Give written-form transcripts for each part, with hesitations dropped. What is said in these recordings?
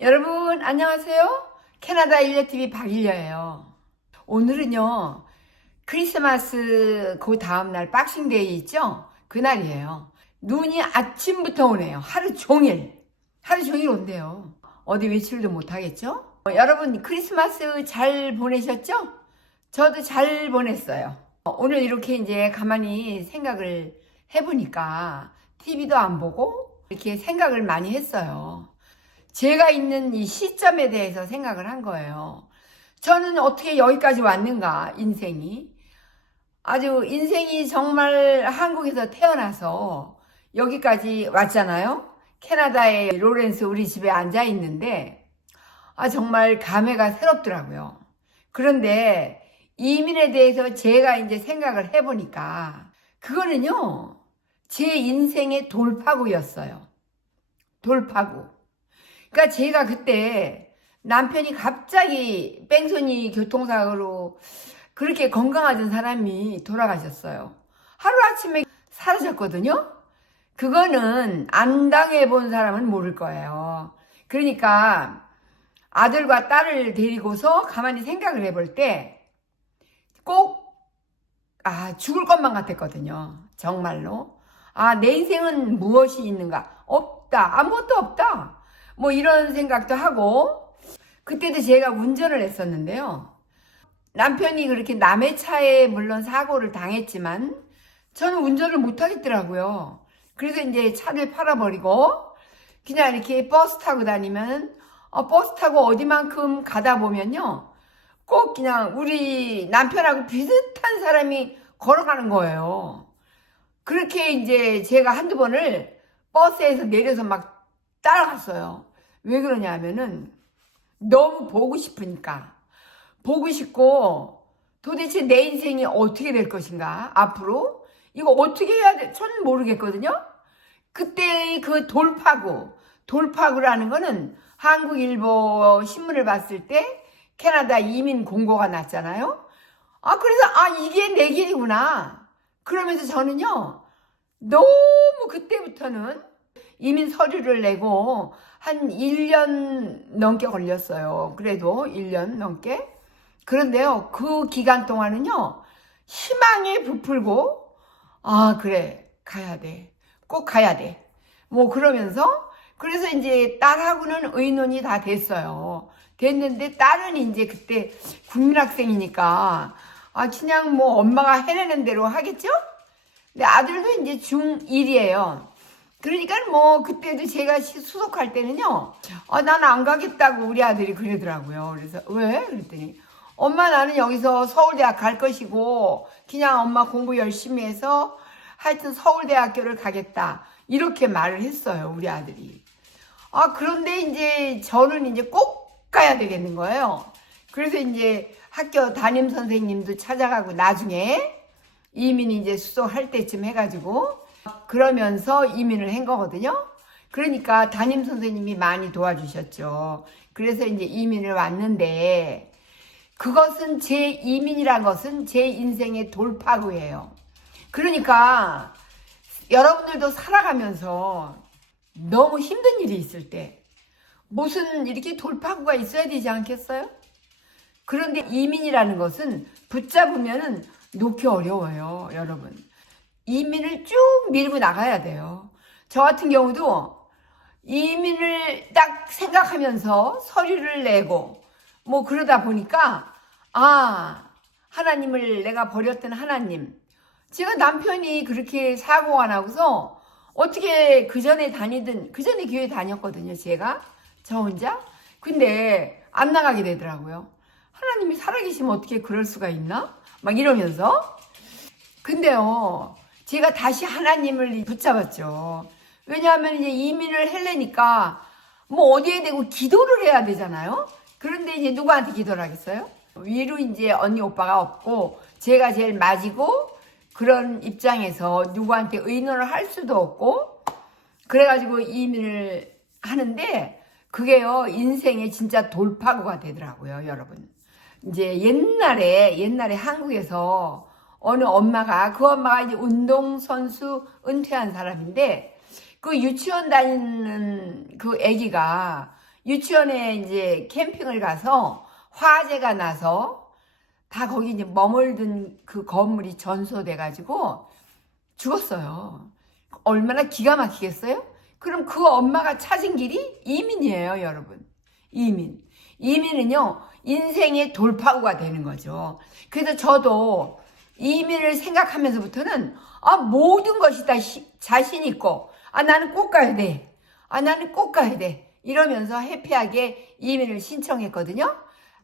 여러분 안녕하세요. 캐나다 일녀TV 박일녀예요. 오늘은요 크리스마스 그 다음날 박싱데이 있죠? 그날이에요. 눈이 아침부터 오네요. 하루 종일 온대요. 어디 외출도 못하겠죠? 여러분 크리스마스 잘 보내셨죠? 저도 잘 보냈어요. 오늘 이렇게 이제 가만히 생각을 해보니까 TV도 안 보고 이렇게 생각을 많이 했어요. 제가 있는 이 시점에 대해서 생각을 한 거예요. 저는 어떻게 여기까지 왔는가, 인생이. 인생이 정말 한국에서 태어나서 여기까지 왔잖아요. 캐나다의 로렌스 우리 집에 앉아 있는데, 정말 감회가 새롭더라고요. 그런데 이민에 대해서 제가 이제 생각을 해보니까, 그거는요, 제 인생의 돌파구였어요. 돌파구. 그러니까 제가 그때 남편이 갑자기 뺑소니 교통사고로 그렇게 건강하던 사람이 돌아가셨어요. 하루아침에 사라졌거든요. 그거는 안 당해본 사람은 모를 거예요. 그러니까 아들과 딸을 데리고서 가만히 생각을 해볼 때 꼭 죽을 것만 같았거든요. 정말로. 내 인생은 무엇이 있는가? 없다. 아무것도 없다. 뭐 이런 생각도 하고, 그때도 제가 운전을 했었는데요. 남편이 그렇게 남의 차에 물론 사고를 당했지만 저는 운전을 못 하겠더라고요. 그래서 이제 차를 팔아버리고 그냥 이렇게 버스 타고 다니면 버스 타고 어디만큼 가다 보면요, 꼭 그냥 우리 남편하고 비슷한 사람이 걸어가는 거예요. 그렇게 이제 제가 한두 번을 버스에서 내려서 막 따라갔어요. 왜 그러냐 하면은 너무 보고 싶으니까. 보고 싶고 도대체 내 인생이 어떻게 될 것인가, 앞으로 이거 어떻게 해야 돼, 저는 모르겠거든요. 그때의 그 돌파구라는 거는 한국일보 신문을 봤을 때 캐나다 이민 공고가 났잖아요. 그래서 이게 내 길이구나. 그러면서 저는요, 너무 그때부터는 이민 서류를 내고 한 1년 넘게 걸렸어요. 그래도 1년 넘게. 그런데요, 그 기간 동안은요, 희망에 부풀고, 그래, 가야 돼. 꼭 가야 돼. 뭐 그러면서, 그래서 이제 딸하고는 의논이 다 됐어요. 됐는데 딸은 이제 그때 국민학생이니까, 그냥 뭐 엄마가 해내는 대로 하겠죠? 근데 아들도 이제 중1이에요. 그러니까 뭐 그때도 제가 수속할 때는요, 나는 안 가겠다고 우리 아들이 그러더라고요. 그래서 왜? 그랬더니 엄마, 나는 여기서 서울대학 갈 것이고 그냥 엄마 공부 열심히 해서 하여튼 서울대학교를 가겠다, 이렇게 말을 했어요, 우리 아들이. 그런데 이제 저는 이제 꼭 가야 되겠는 거예요. 그래서 이제 학교 담임 선생님도 찾아가고 나중에 이민이 이제 수속할 때쯤 해가지고 그러면서 이민을 한 거거든요. 그러니까 담임 선생님이 많이 도와주셨죠. 그래서 이제 이민을 왔는데, 그것은 제 이민이란 것은 제 인생의 돌파구예요. 그러니까 여러분들도 살아가면서 너무 힘든 일이 있을 때 무슨 이렇게 돌파구가 있어야 되지 않겠어요? 그런데 이민이라는 것은 붙잡으면은 놓기 어려워요, 여러분. 이민을 쭉 밀고 나가야 돼요. 저 같은 경우도 이민을 딱 생각하면서 서류를 내고 뭐 그러다 보니까 하나님을 내가 버렸던 하나님, 제가 남편이 그렇게 사고가 나고서 어떻게 그 전에 교회 다녔거든요, 제가 저 혼자. 근데 안 나가게 되더라고요. 하나님이 살아계시면 어떻게 그럴 수가 있나? 막 이러면서. 근데요, 제가 다시 하나님을 붙잡았죠. 왜냐하면 이제 이민을 하려니까 뭐 어디에 대고 기도를 해야 되잖아요. 그런데 이제 누구한테 기도를 하겠어요? 위로 이제 언니 오빠가 없고 제가 제일 맞이고, 그런 입장에서 누구한테 의논을 할 수도 없고, 그래가지고 이민을 하는데 그게요, 인생의 진짜 돌파구가 되더라고요, 여러분. 이제 옛날에 한국에서 어느 엄마가, 그 엄마가 이제 운동선수 은퇴한 사람인데, 그 유치원 다니는 그 아기가 유치원에 이제 캠핑을 가서 화재가 나서 다 거기 이제 머물던 그 건물이 전소돼가지고 죽었어요. 얼마나 기가 막히겠어요? 그럼 그 엄마가 찾은 길이 이민이에요, 여러분. 이민. 이민은요, 인생의 돌파구가 되는 거죠. 그래서 저도 이민을 생각하면서부터는 모든 것이 다 자신 있고, 나는 꼭 가야 돼. 나는 꼭 가야 돼. 이러면서 해피하게 이민을 신청했거든요.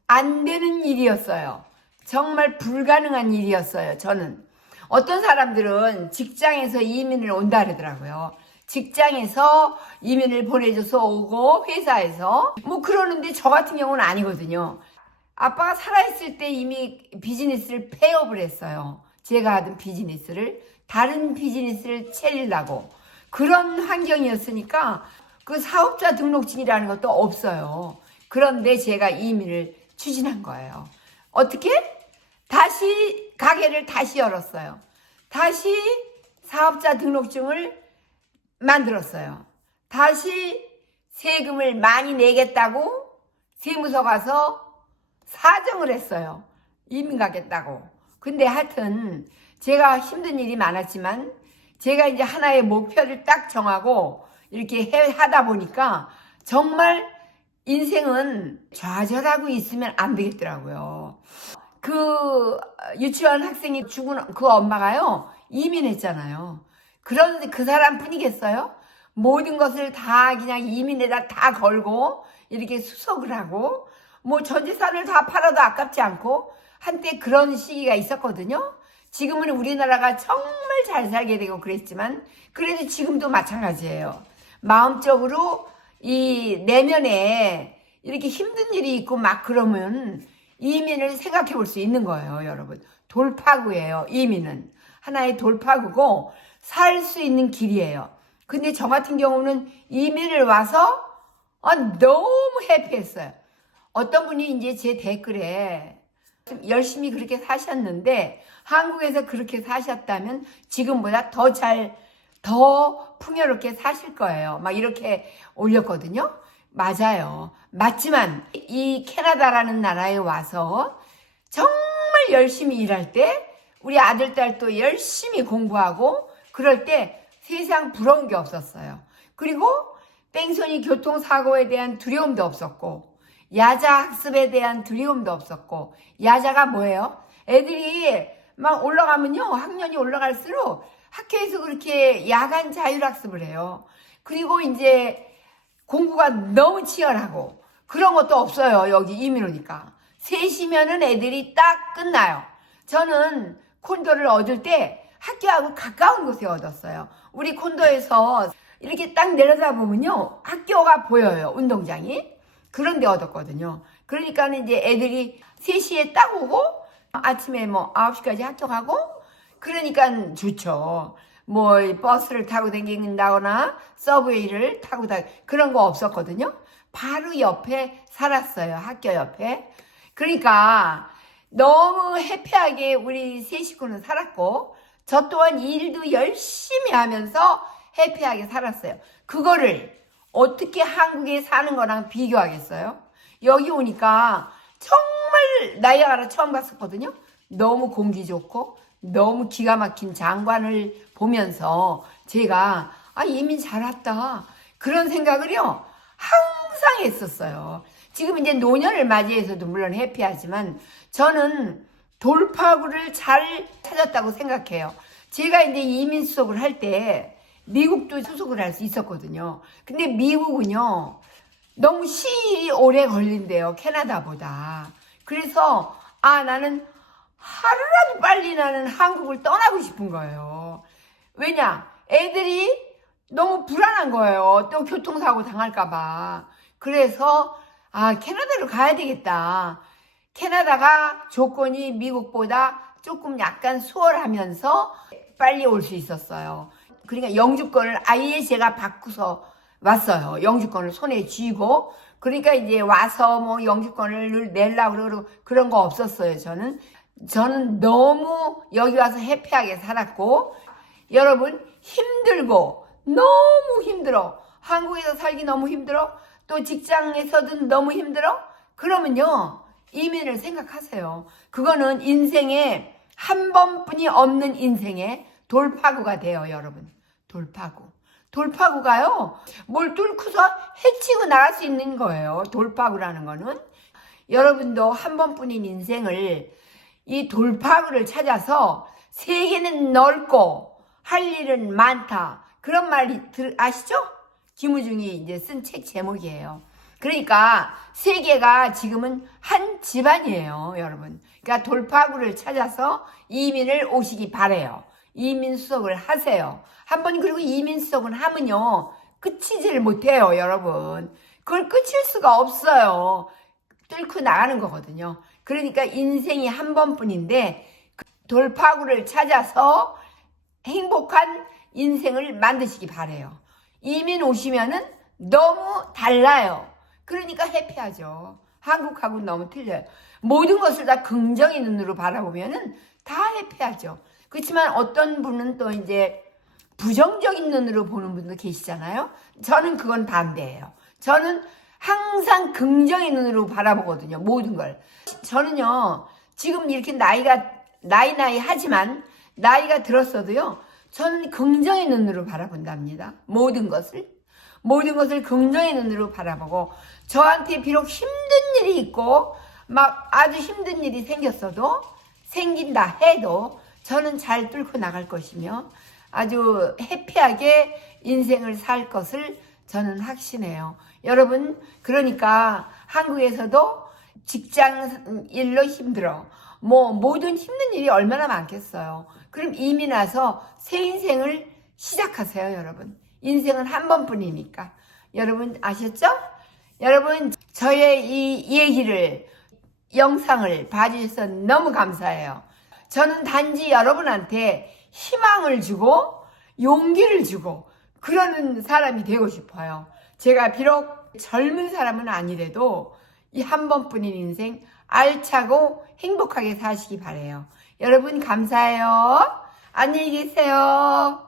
안 되는 일이었어요. 정말 불가능한 일이었어요, 저는. 어떤 사람들은 직장에서 이민을 온다 그러더라고요. 직장에서 이민을 보내줘서 오고 회사에서 뭐 그러는데 저 같은 경우는 아니거든요. 아빠가 살아있을 때 이미 비즈니스를 폐업을 했어요. 제가 하던 비즈니스를 다른 비즈니스를 차리려고 그런 환경이었으니까 그 사업자 등록증이라는 것도 없어요. 그런데 제가 이민을 추진한 거예요. 어떻게? 다시 가게를 다시 열었어요. 다시 사업자 등록증을 만들었어요. 다시 세금을 많이 내겠다고 세무서 가서 사정을 했어요. 이민 가겠다고. 근데 하여튼 제가 힘든 일이 많았지만 제가 이제 하나의 목표를 딱 정하고 이렇게 하다 보니까 정말 인생은 좌절하고 있으면 안 되겠더라고요. 그 유치원 학생이 죽은 그 엄마가요, 이민했잖아요. 그런데 그 사람 뿐이겠어요? 모든 것을 다 그냥 이민에다 다 걸고 이렇게 수속을 하고 뭐 전 재산을 다 팔아도 아깝지 않고 한때 그런 시기가 있었거든요. 지금은 우리나라가 정말 잘 살게 되고 그랬지만 그래도 지금도 마찬가지예요. 마음적으로 이 내면에 이렇게 힘든 일이 있고 막 그러면 이민을 생각해 볼 수 있는 거예요, 여러분. 돌파구예요, 이민은. 하나의 돌파구고 살 수 있는 길이에요. 근데 저 같은 경우는 이민을 와서 너무 해피했어요. 어떤 분이 이제 제 댓글에 열심히 그렇게 사셨는데 한국에서 그렇게 사셨다면 지금보다 더 풍요롭게 사실 거예요. 막 이렇게 올렸거든요. 맞아요. 맞지만 이 캐나다라는 나라에 와서 정말 열심히 일할 때 우리 아들, 딸도 열심히 공부하고 그럴 때 세상 부러운 게 없었어요. 그리고 뺑소니 교통사고에 대한 두려움도 없었고 야자 학습에 대한 두려움도 없었고 야자가 뭐예요? 애들이 막 올라가면요. 학년이 올라갈수록 학교에서 그렇게 야간 자율학습을 해요. 그리고 이제 공부가 너무 치열하고 그런 것도 없어요. 여기 이민 오니까. 3시면은 애들이 딱 끝나요. 저는 콘도를 얻을 때 학교하고 가까운 곳에 얻었어요. 우리 콘도에서 이렇게 딱 내려다보면요. 학교가 보여요. 운동장이. 그런 데 얻었거든요. 그러니까는 이제 애들이 3시에 딱 오고 아침에 뭐 9시까지 학교 가고 그러니까 좋죠. 뭐 버스를 타고 다닌다거나 서브웨이를 타고 그런 거 없었거든요. 바로 옆에 살았어요. 학교 옆에. 그러니까 너무 해피하게 우리 세 식구는 살았고 저 또한 일도 열심히 하면서 해피하게 살았어요. 그거를 어떻게 한국에 사는 거랑 비교하겠어요? 여기 오니까 정말 나이아가라 처음 갔었거든요. 너무 공기 좋고 너무 기가 막힌 장관을 보면서 제가 이민 잘 왔다 그런 생각을요 항상 했었어요. 지금 이제 노년을 맞이해서도 물론 해피하지만 저는 돌파구를 잘 찾았다고 생각해요. 제가 이제 이민 수속을 할 때 미국도 수속을 할 수 있었거든요. 근데 미국은요 너무 시일이 오래 걸린대요. 캐나다보다. 그래서 나는 하루라도 빨리 나는 한국을 떠나고 싶은 거예요. 왜냐? 애들이 너무 불안한 거예요. 또 교통사고 당할까봐. 그래서 캐나다로 가야 되겠다. 캐나다가 조건이 미국보다 조금 약간 수월하면서 빨리 올 수 있었어요. 그러니까 영주권을 아예 제가 바꾸서 왔어요. 영주권을 손에 쥐고. 그러니까 이제 와서 뭐 영주권을 내려고 그러고 그런 거 없었어요. 저는 너무 여기 와서 해피하게 살았고 여러분 힘들고 너무 힘들어. 한국에서 살기 너무 힘들어. 또 직장에서도 너무 힘들어? 그러면요, 이민을 생각하세요. 그거는 인생에 한 번뿐이 없는 인생의 돌파구가 돼요, 여러분. 돌파구. 돌파구가요, 뭘 뚫고서 헤치고 나갈 수 있는 거예요. 돌파구라는 거는. 여러분도 한 번뿐인 인생을 이 돌파구를 찾아서 세계는 넓고 할 일은 많다. 그런 말이 아시죠? 김우중이 이제 쓴 책 제목이에요. 그러니까 세계가 지금은 한 집안이에요, 여러분. 그러니까 돌파구를 찾아서 이민을 오시기 바래요. 이민 수속을 하세요. 한번 그리고 이민 수속을 하면요, 끝이질 못해요, 여러분. 그걸 끝일 수가 없어요. 뚫고 나가는 거거든요. 그러니까 인생이 한 번뿐인데 돌파구를 찾아서 행복한 인생을 만드시기 바래요. 이민 오시면은 너무 달라요. 그러니까 해피하죠. 한국하고는 너무 틀려요. 모든 것을 다 긍정의 눈으로 바라보면은 다 해피하죠. 그렇지만 어떤 분은 또 이제 부정적인 눈으로 보는 분도 계시잖아요. 저는 그건 반대예요. 저는 항상 긍정의 눈으로 바라보거든요. 모든 걸. 저는요, 지금 이렇게 나이 하지만 나이가 들었어도요, 저는 긍정의 눈으로 바라본답니다. 모든 것을 긍정의 눈으로 바라보고, 저한테 비록 힘든 일이 있고 막 아주 힘든 일이 생긴다 해도 저는 잘 뚫고 나갈 것이며 아주 해피하게 인생을 살 것을 저는 확신해요. 여러분, 그러니까 한국에서도 직장 일로 힘들어. 모든 힘든 일이 얼마나 많겠어요. 그럼 이민 와서 새 인생을 시작하세요, 여러분. 인생은 한 번뿐이니까. 여러분 아셨죠? 여러분, 저의 이 영상을 봐주셔서 너무 감사해요. 저는 단지 여러분한테 희망을 주고 용기를 주고 그러는 사람이 되고 싶어요. 제가 비록 젊은 사람은 아니래도 이 한 번뿐인 인생 알차고 행복하게 사시기 바래요. 여러분 감사해요. 안녕히 계세요.